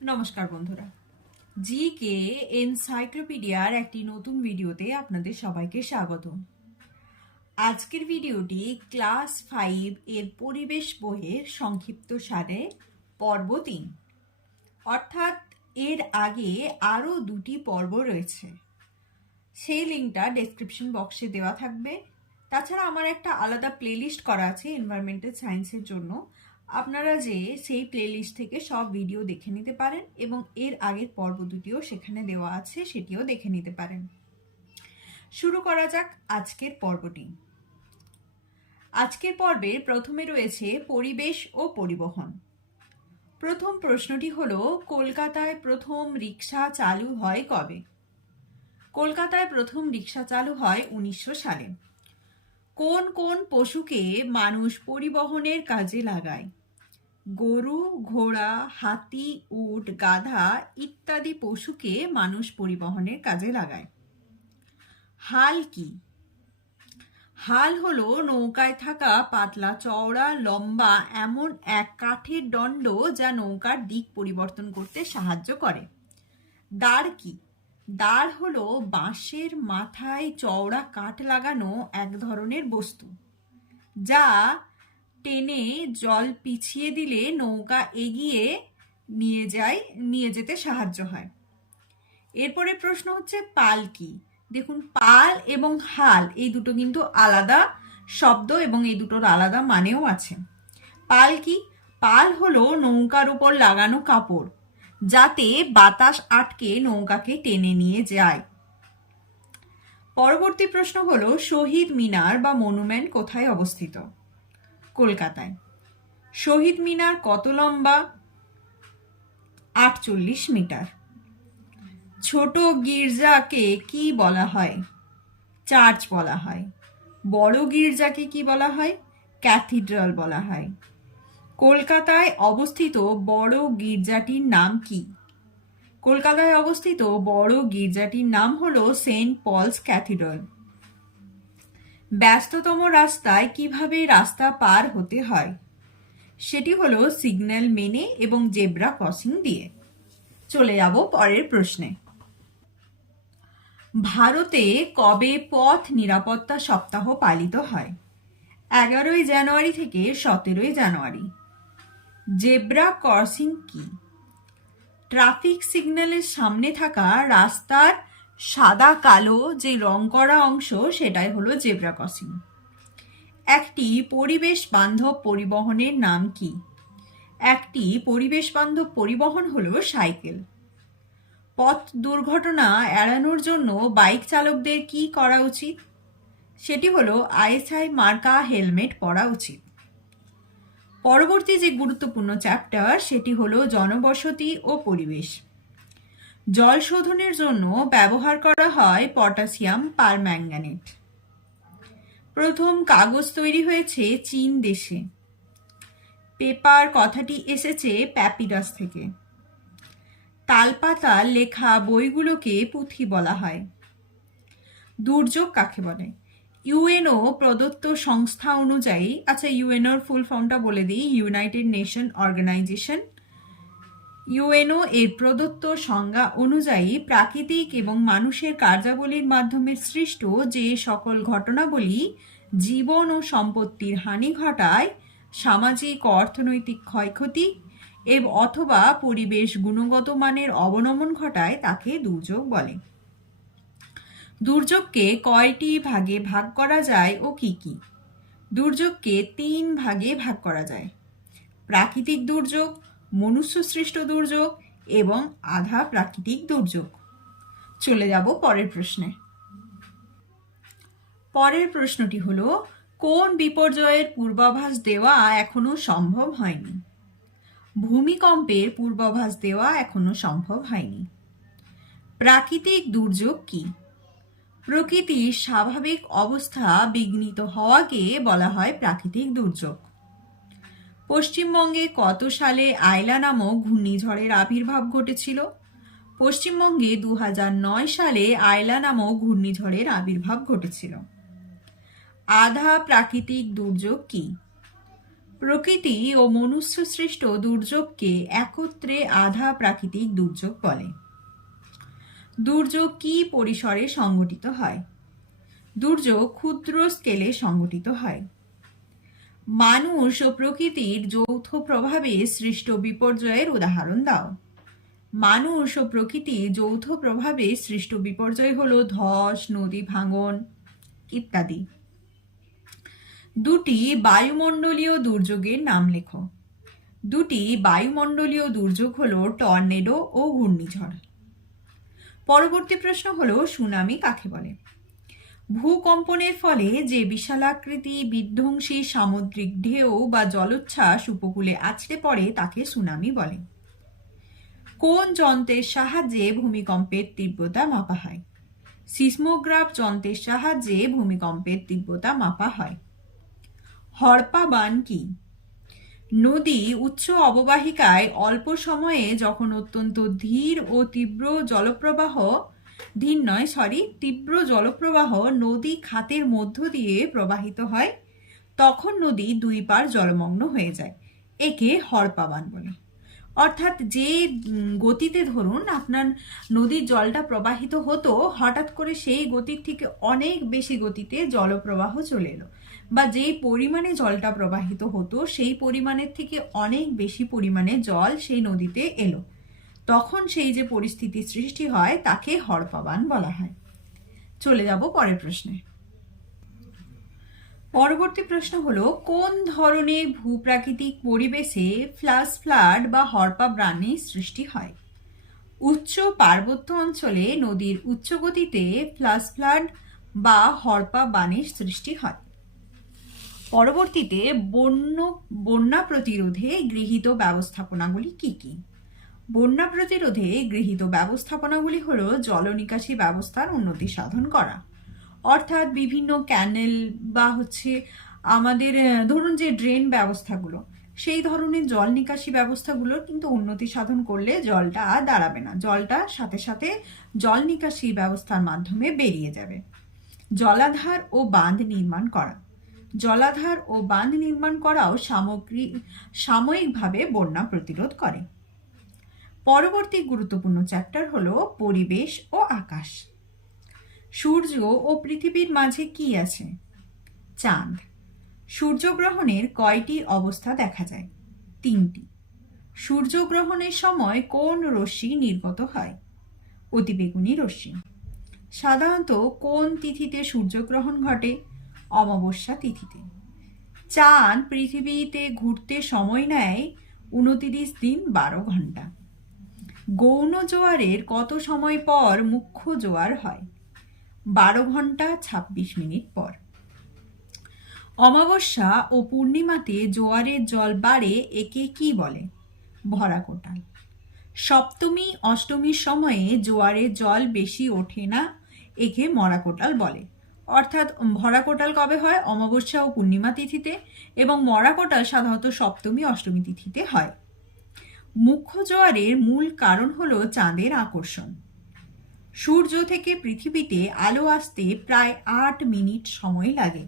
নমস্কার বন্ধুরা, জিকে এনসাইক্লোপিডিয়ার একটি নতুন ভিডিওতে আপনাদের সবাইকে স্বাগত। আজকের ভিডিওটি ক্লাস 5 এর পরিবেশ বইয়ের সংক্ষিপ্ত সারে পর্ব 3, অর্থাৎ এর আগে আরও 2টি পর্ব রয়েছে। সেই লিঙ্কটা ডেসক্রিপশন বক্সে দেওয়া থাকবে। তাছাড়া আমার একটা আলাদা প্লেলিস্ট করা আছে এনভায়রনমেন্টাল সায়েন্সের জন্য। আপনারা যে সেই প্লেলিস্ট থেকে সব ভিডিও দেখে নিতে পারেন এবং এর আগের পর্ব দুটিও সেখানে দেওয়া আছে, সেটিও দেখে নিতে পারেন। শুরু করা যাক আজকের পর্বটি। আজকের পর্বে প্রথমে রয়েছে পরিবেশ ও পরিবহন। প্রথম প্রশ্নটি হলো, কলকাতায় প্রথম রিক্সা চালু হয় কবে? কলকাতায় প্রথম রিক্সা চালু হয় 1900 সালে। কোন কোন পশুকে মানুষ পরিবহনের কাজে লাগায়? গরু, ঘোড়া, হাতি, উট, গাধা ইত্যাদি পশুকে মানুষ পরিবহনের কাজে লাগায়। হাল কি? হাল হলো নৌকায় থাকা পাতলা চওড়া লম্বা এমন এক কাঠের দণ্ড যা নৌকার দিক পরিবর্তন করতে সাহায্য করে। দাঁড় কি? দাঁড় হলো বাঁশের মাথায় চওড়া কাঠ লাগানো এক ধরনের বস্তু যা টেনে জল পিছিয়ে দিলে নৌকা এগিয়ে নিয়ে যেতে সাহায্য হয়। এরপরে প্রশ্ন হচ্ছে পাল কি? দেখুন, পাল এবং হাল এই দুটো কিন্তু আলাদা শব্দ এবং এই দুটোর আলাদা মানেও আছে। পাল কি? পাল হলো নৌকার উপর লাগানো কাপড় যাতে বাতাস আটকে নৌকাকে টেনে নিয়ে যায়। পরবর্তী প্রশ্ন হলো, শহীদ মিনার বা মনুমেন্ট কোথায় অবস্থিত? কলকাতায়। শহীদ মিনার কত লম্বা? 48 মিটার। ছোট গির্জাকে কি বলা হয়? চার্চ বলা হয়। বড় গির্জাকে কি বলা হয়? ক্যাথিড্রাল বলা হয়। কলকাতায় অবস্থিত বড় গির্জাটির নাম কি? কলকাতায় অবস্থিত বড় গির্জাটির নাম হলো সেন্ট পলস ক্যাথিড্রাল। ব্যস্ততম রাস্তায় কিভাবে রাস্তা পার হতে হয়? সেটি হলো সিগন্যাল মেনে এবং জেব্রা ক্রসিং দিয়ে। চলে যাব পরের প্রশ্নে। ভারতে কবে পথ নিরাপত্তা সপ্তাহ পালিত হয়? 11ই জানুয়ারি থেকে 17ই জানুয়ারি। জেব্রা ক্রসিং কি? ট্রাফিক সিগন্যালের সামনে থাকা রাস্তার সাদা কালো যে রং করা অংশ সেটাই হলো জেব্রা ক্রসিং। একটি পরিবেশ বান্ধব পরিবহনের নাম কি? একটি পরিবেশ বান্ধব পরিবহন হলো সাইকেল। পথ দুর্ঘটনা এড়ানোর জন্য বাইক চালকদের কি করা উচিত? সেটি হলো আইএসআই মার্কা হেলমেট পরা উচিত। পরবর্তী যে গুরুত্বপূর্ণ চ্যাপ্টার সেটি হলো জনবসতি ও পরিবেশ। জল শোধনের জন্য ব্যবহার করা হয় পটাশিয়াম পারম্যাঙ্গানেট। প্রথম কাগজ তৈরি হয়েছে চীন দেশে। পেপার কথাটি এসেছে প্যাপিরাস থেকে। তালপাতার লেখা বইগুলোকে পুঁথি বলা হয়। দুর্যোগ কাকে বলে? ইউএনও প্রদত্ত সংস্থা অনুযায়ী, আচ্ছা ইউএনওর ফুল ফর্মটা বলে দিই, ইউনাইটেড নেশন অর্গানাইজেশন। ইউএনও এর প্রদত্ত সংজ্ঞা অনুযায়ী প্রাকৃতিক এবং মানুষের কার্যাবলীর মাধ্যমে সৃষ্ট যে সকল ঘটনাবলী জীবন ও সম্পত্তির হানি ঘটায়, সামাজিক ও অর্থনৈতিক ক্ষয়ক্ষতি অথবা পরিবেশ গুণগত মানের অবনমন ঘটায় তাকে দুর্যোগ বলে। দুর্যোগকে কয়টি ভাগে ভাগ করা যায় ও কি কি? দুর্যোগকে 3 ভাগে ভাগ করা যায়: প্রাকৃতিক দুর্যোগ, মনুষ্যসৃষ্ট দুর্যোগ এবং আধা প্রাকৃতিক দুর্যোগ। চলে যাব পরের প্রশ্নে। পরের প্রশ্নটি হলো, কোন বিপর্যয়ের পূর্বাভাস দেওয়া এখনো সম্ভব হয়নি? ভূমিকম্পের পূর্বাভাস দেওয়া এখনো সম্ভব হয়নি। প্রাকৃতিক দুর্যোগ কি? প্রকৃতির স্বাভাবিক অবস্থা বিঘ্নিত হওয়াকে বলা হয় প্রাকৃতিক দুর্যোগ। পশ্চিমবঙ্গে কত সালে আয়লা নামক ঘূর্ণিঝড়ের আবির্ভাব ঘটেছিল? পশ্চিমবঙ্গে 2009 সালে আয়লা নামক ঘূর্ণিঝড়ের আবির্ভাব ঘটেছিল। আধা প্রাকৃতিক দুর্যোগ কি? প্রকৃতি ও মনুষ্য সৃষ্ট দুর্যোগকে একত্রে আধা প্রাকৃতিক দুর্যোগ বলে। দুর্যোগ কি পরিসরে সংঘটিত হয়? দুর্যোগ ক্ষুদ্র স্কেলে সংঘটিত হয়। মানুষ ও প্রকৃতির যৌথ প্রভাবে সৃষ্ট বিপর্যয়ের উদাহরণ দাও। মানুষ ও প্রকৃতির যৌথ প্রভাবে সৃষ্ট বিপর্যয় হল ধস, নদী ভাঙন ইত্যাদি। দুটি বায়ুমণ্ডলীয় দুর্যোগের নাম লেখো। দুটি বায়ুমণ্ডলীয় দুর্যোগ হল টর্নেডো ও ঘূর্ণিঝড়। পরবর্তী প্রশ্ন হলো সুনামি কাকে বলে? ভূকম্পনের ফলে যে বিশালাকৃতি বিধ্বংসী সামুদ্রিক ঢেউ বা জলোচ্ছ্বাস উপকূলে আছড়ে পড়ে তাকে সুনামি বলে। কোন যন্ত্রের সাহায্যে ভূমিকম্পের তীব্রতা মাপা হয়? সিসমোগ্রাফ যন্ত্রের সাহায্যে ভূমিকম্পের তীব্রতা মাপা হয়। হড়পা বান কি? নদী উচ্চ অববাহিকায় অল্প সময়ে যখন অত্যন্ত ধীর ও তীব্র জলপ্রবাহ নদী খাতের মধ্য দিয়ে প্রবাহিত হয়, তখন নদী দুই পার জলমগ্ন হয়ে যায়। একে হড়পা বান বলে। অর্থাৎ যে গতিতে ধরুন আপনার নদীর জলটা প্রবাহিত হতো, হঠাৎ করে সেই গতির থেকে অনেক বেশি গতিতে জলপ্রবাহ চলে এলো, বা যেই পরিমাণে জলটা প্রবাহিত হতো সেই পরিমাণের থেকে অনেক বেশি পরিমাণে জল সেই নদীতে এলো, তখন সেই যে পরিস্থিতির সৃষ্টি হয় তাকে হড়পা বান বলা হয়। চলে যাব পরের প্রশ্নে। পরবর্তী প্রশ্ন হলো কোন ধরনের ভূপ্রাকৃতিক পরিবেশে ফ্ল্যাশ ফ্লাড বা হড়পা বানের সৃষ্টি হয়? উচ্চ পার্বত্য অঞ্চলে নদীর উচ্চ গতিতে ফ্ল্যাশ ফ্লাড বা হড়পা বানের সৃষ্টি হয়। পরবর্তীতে বন্যা প্রতিরোধে গৃহীত ব্যবস্থাপনাগুলি কি কি? বন্যা প্রতিরোধে গৃহীত ব্যবস্থাপনাগুলি হলো জল নিকাশি ব্যবস্থার উন্নতি সাধন করা, অর্থাৎ বিভিন্ন ক্যানেল বা আমাদের ধরুন যে ড্রেন ব্যবস্থাগুলো, সেই ধরনের জল নিকাশি ব্যবস্থাগুলোর কিন্তু উন্নতি সাধন করলে জলটা আর দাঁড়াবে না, জলটা সাথে সাথে জল নিকাশি ব্যবস্থার মাধ্যমে বেরিয়ে যাবে। জলাধার ও বাঁধ নির্মাণ করা। জলাধার ও বাঁধ নির্মাণ করাও সাময়িকভাবে বন্যা প্রতিরোধ করে। পরবর্তী গুরুত্বপূর্ণ চ্যাপ্টার হলো পরিবেশ ও আকাশ। সূর্য ও পৃথিবীর মাঝে কি আছে? চাঁদ। সূর্যগ্রহণের কয়টি অবস্থা দেখা যায়? 3টি। সূর্যগ্রহণের সময় কোন রশ্মি নির্গত হয়? অতিবেগুনি রশ্মি। সাধারণত কোন তিথিতে সূর্যগ্রহণ ঘটে? অমাবস্যা তিথিতে। চাঁদ পৃথিবীতে ঘুরতে সময় নেয় 29 দিন 12 ঘন্টা। গৌণ জোয়ারের কত সময় পর মুখ্য জোয়ার হয়? 12 ঘন্টা 26 মিনিট পর। অমাবস্যা ও পূর্ণিমাতে জোয়ারের জল বাড়ে, একে কি বলে? ভরা কোটাল। সপ্তমী অষ্টমীর সময়ে জোয়ারের জল বেশি ওঠে না, একে মরা কোটাল বলে। অর্থাৎ ভরা কোটাল কবে হয়? অমাবস্যা ও পূর্ণিমা তিথিতে, এবং মরা কোটাল সাধারণত সপ্তমী অষ্টমী তিথিতে হয়। মুখ্য জোয়ারের মূল কারণ হলো চাঁদের আকর্ষণ। সূর্য থেকে পৃথিবীতে আলো আসতে প্রায় 8 মিনিট সময় লাগে।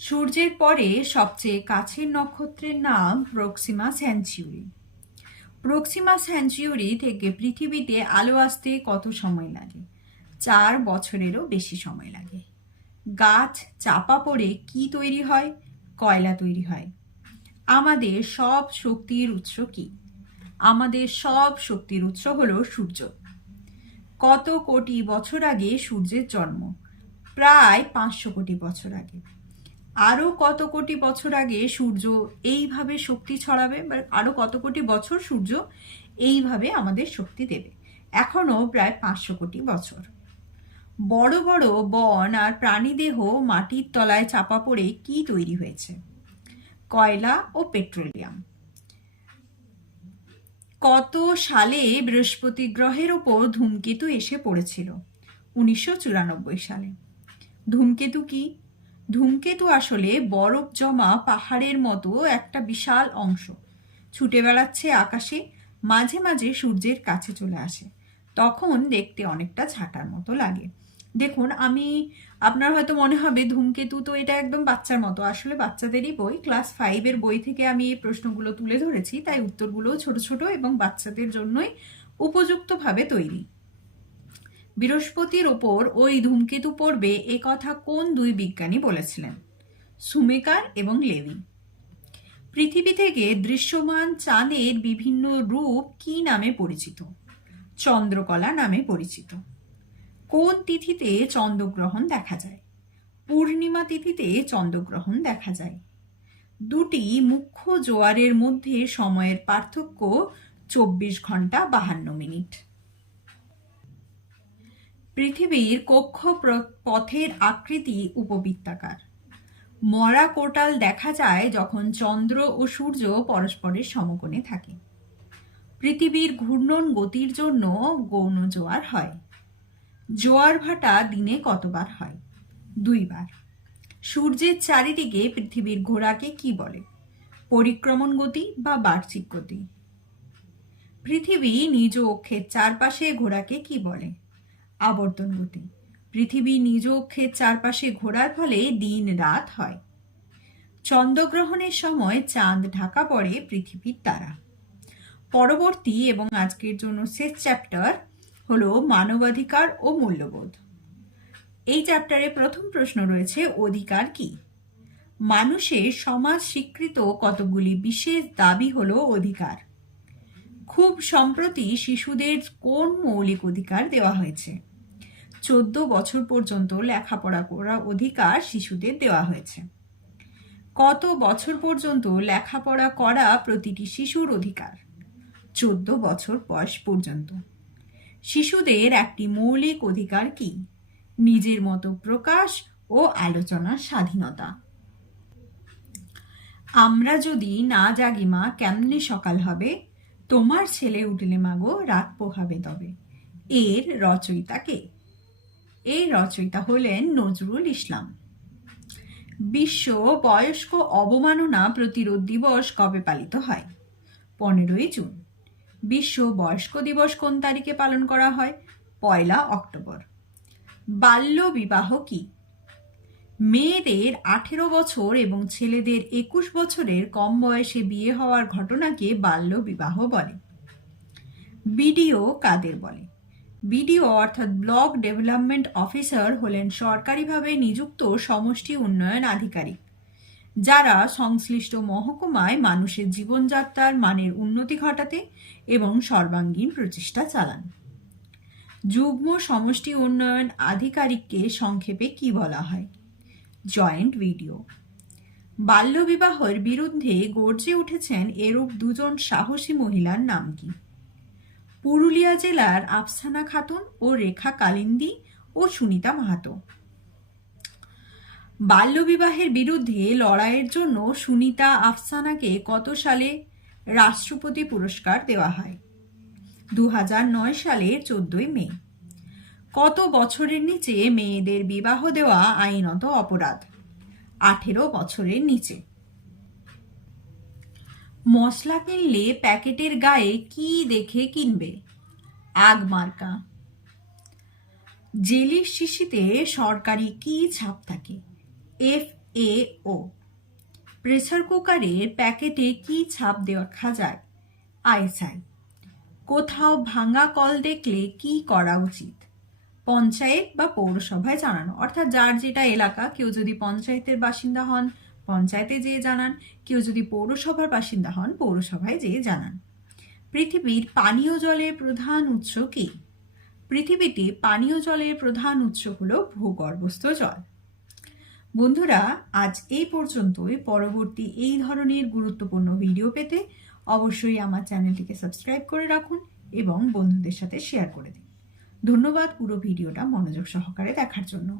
সূর্যের পরে সবচেয়ে কাছের নক্ষত্রের নাম প্রক্সিমা সেঞ্চুরি। প্রক্সিমা সেঞ্চুরি থেকে পৃথিবীতে আলো আসতে কত সময় লাগে? 4 বছরেরও বেশি সময় লাগে। গাছ চাপা পড়ে কি তৈরি হয়? কয়লা তৈরি হয়। আমাদের সব শক্তির উৎস কি? আমাদের সব শক্তির উৎস হলো সূর্য। কত কোটি বছর আগে সূর্যের জন্ম? প্রায় 500 কোটি বছর আগে। আরো কত কোটি বছর আগে সূর্য এইভাবে শক্তি ছড়াবে, বা আরো কত কোটি বছর সূর্য এইভাবে আমাদের শক্তি দেবে? এখনো প্রায় 500 কোটি বছর। বড় বড় বন আর প্রাণীদেহ মাটির তলায় চাপা পড়ে কি তৈরি হয়েছে? কয়লা ও পেট্রোলিয়াম। কত সালে বৃহস্পতি গ্রহের ওপর ধূমকেতু এসে পড়েছিল? 1994 সালে। ধূমকেতু কি? ধূমকেতু আসলে বরফ জমা পাহাড়ের মতো একটা বিশাল অংশ, ছুটে বেড়াচ্ছে আকাশে, মাঝে মাঝে সূর্যের কাছে চলে আসে, তখন দেখতে অনেকটা ছাতার মতো লাগে। দেখুন, আপনার হয়তো মনে হবে ধূমকেতু তো এটা একদম বাচ্চার মতো, আসলে বাচ্চাদেরই বই, ক্লাস 5-এর বই থেকে আমি এই প্রশ্নগুলো তুলে ধরেছি, তাই উত্তরগুলোও ছোট ছোট এবং বাচ্চাদের জন্যই উপযুক্তভাবে তৈরি। বৃহস্পতির ওপর ওই ধূমকেতু পড়বে এ কথা কোন দুই বিজ্ঞানী বলেছিলেন? সুমেকার এবং লেভি। পৃথিবী থেকে দৃশ্যমান চাঁদের বিভিন্ন রূপ কি নামে পরিচিত? চন্দ্রকলা নামে পরিচিত। কোন তিথিতে চন্দ্রগ্রহণ দেখা যায়? পূর্ণিমা তিথিতে চন্দ্রগ্রহণ দেখা যায়। দুটি মুখ্য জোয়ারের মধ্যে সময়ের পার্থক্য 24 ঘন্টা 52 মিনিট। পৃথিবীর কক্ষপথের আকৃতি উপবৃত্তাকার। মরা কোটাল দেখা যায় যখন চন্দ্র ও সূর্য পরস্পরের সমকোণে থাকে। পৃথিবীর ঘূর্ণন গতির জন্য গৌণ জোয়ার হয়। জোয়ার ভাটা দিনে কতবার হয়? 2 বার। সূর্যের চারিদিকে পৃথিবীর ঘোরাকে কি বলে? পরিক্রমণ গতি বা বার্ষিক গতি। পৃথিবী নিজ অক্ষের চারপাশে ঘোরাকে কি বলে? আবর্তন গতি। পৃথিবী নিজ অক্ষের চারপাশে ঘোরার ফলে দিন রাত হয়। চন্দ্রগ্রহণের সময় চাঁদ ঢাকা পড়ে পৃথিবীর দ্বারা। পরবর্তী এবং আজকের জন্য শেষ চ্যাপ্টার হলো মানবাধিকার ও মূল্যবোধ। এই চ্যাপ্টারে প্রথম প্রশ্ন রয়েছে, অধিকার কি? মানুষের সমাজ স্বীকৃত কতগুলি বিশেষ দাবি হলো অধিকার। খুব সম্প্রতি শিশুদের কোন মৌলিক অধিকার দেওয়া হয়েছে? 14 বছর পর্যন্ত লেখাপড়া করার অধিকার শিশুদের দেওয়া হয়েছে। কত বছর পর্যন্ত লেখাপড়া করা প্রতিটি শিশুর অধিকার? 14 বছর বয়স পর্যন্ত। শিশুদের একটি মৌলিক অধিকার কি? নিজের মতো প্রকাশ ও আলোচনার স্বাধীনতা। আমরা যদি না জাগি মা কেমনে সকাল হবে, তোমার ছেলে উঠলে মাগো রাত পোহাবে তবে। এর রচয়িতা কে? এই রচয়িতা হলেন নজরুল ইসলাম। বিশ্ব বয়স্ক অবমাননা প্রতিরোধ দিবস কবে পালিত হয়? 15ই জুন। বিশ্ব বয়স্ক দিবস কোন তারিখে পালন করা হয়? 1 অক্টোবর। বাল্য বিবাহ কি? মেয়েদের 18 বছর এবং ছেলেদের 21 বছরের কম বয়সে বিয়ে হওয়ার ঘটনাকে বাল্য বিবাহ বলে। বিডিও কাদের বলে? বিডিও অর্থাৎ ব্লক ডেভেলপমেন্ট অফিসার হলেন সরকারিভাবে নিযুক্ত সমষ্টি উন্নয়ন আধিকারিক, যারা সংশ্লিষ্ট মহকুমায় মানুষের জীবনযাত্রার মানের উন্নতি ঘটাতে এবং সর্বাঙ্গীন প্রচেষ্টা চালান। যুগ্ম সমষ্টি উন্নয়ন আধিকারিককে সংক্ষেপে কি বলা হয়? Joint video. বাল্যবিবাহের বিরুদ্ধে গর্জে উঠেছেন এরূপ দুজন সাহসী মহিলার নাম কি? পুরুলিয়া জেলার আফসানা খাতুন ও রেখা কালিন্দী ও সুনিতা মাহাতো। বাল্যবিবাহের বিরুদ্ধে লড়াইয়ের জন্য সুনিতা আফসানাকে কত সালে রাষ্ট্রপতি পুরস্কার দেওয়া হয়? 2009 সালের 14 মে। কত বছরের নিচে মেয়েদের বিবাহ দেওয়া আইনত অপরাধ? 18 বছরের নিচে। মশলা কিনলে প্যাকেটের গায়ে কি দেখে কিনবে? আগ মার্কা। জেলির শিশিতে সরকারি কি ছাপ থাকে? FAO। প্রেসার কুকারের প্যাকেটে কি ছাপ দেখা যায়? ISI। কোথাও ভাঙা কল দেখলে কি করা উচিত? পঞ্চায়েত বা পৌরসভায় জানানো, অর্থাৎ যার যেটা এলাকা, কেউ যদি পঞ্চায়েতের বাসিন্দা হন পঞ্চায়েতে যেয়ে জানান, কেউ যদি পৌরসভার বাসিন্দা হন পৌরসভায় যেয়ে জানান। পৃথিবীর পানীয় জলের প্রধান উৎস কি? পৃথিবীতে পানীয় জলের প্রধান উৎস হল ভূগর্ভস্থ জল। বন্ধুরা, আজ এই পর্যন্তই। পরবর্তী এই ধরনের গুরুত্বপূর্ণ ভিডিও পেতে অবশ্যই আমার চ্যানেলটিকে সাবস্ক্রাইব করে রাখুন এবং বন্ধুদের সাথে শেয়ার করে দিন। ধন্যবাদ পুরো ভিডিওটা মনোযোগ সহকারে দেখার জন্য।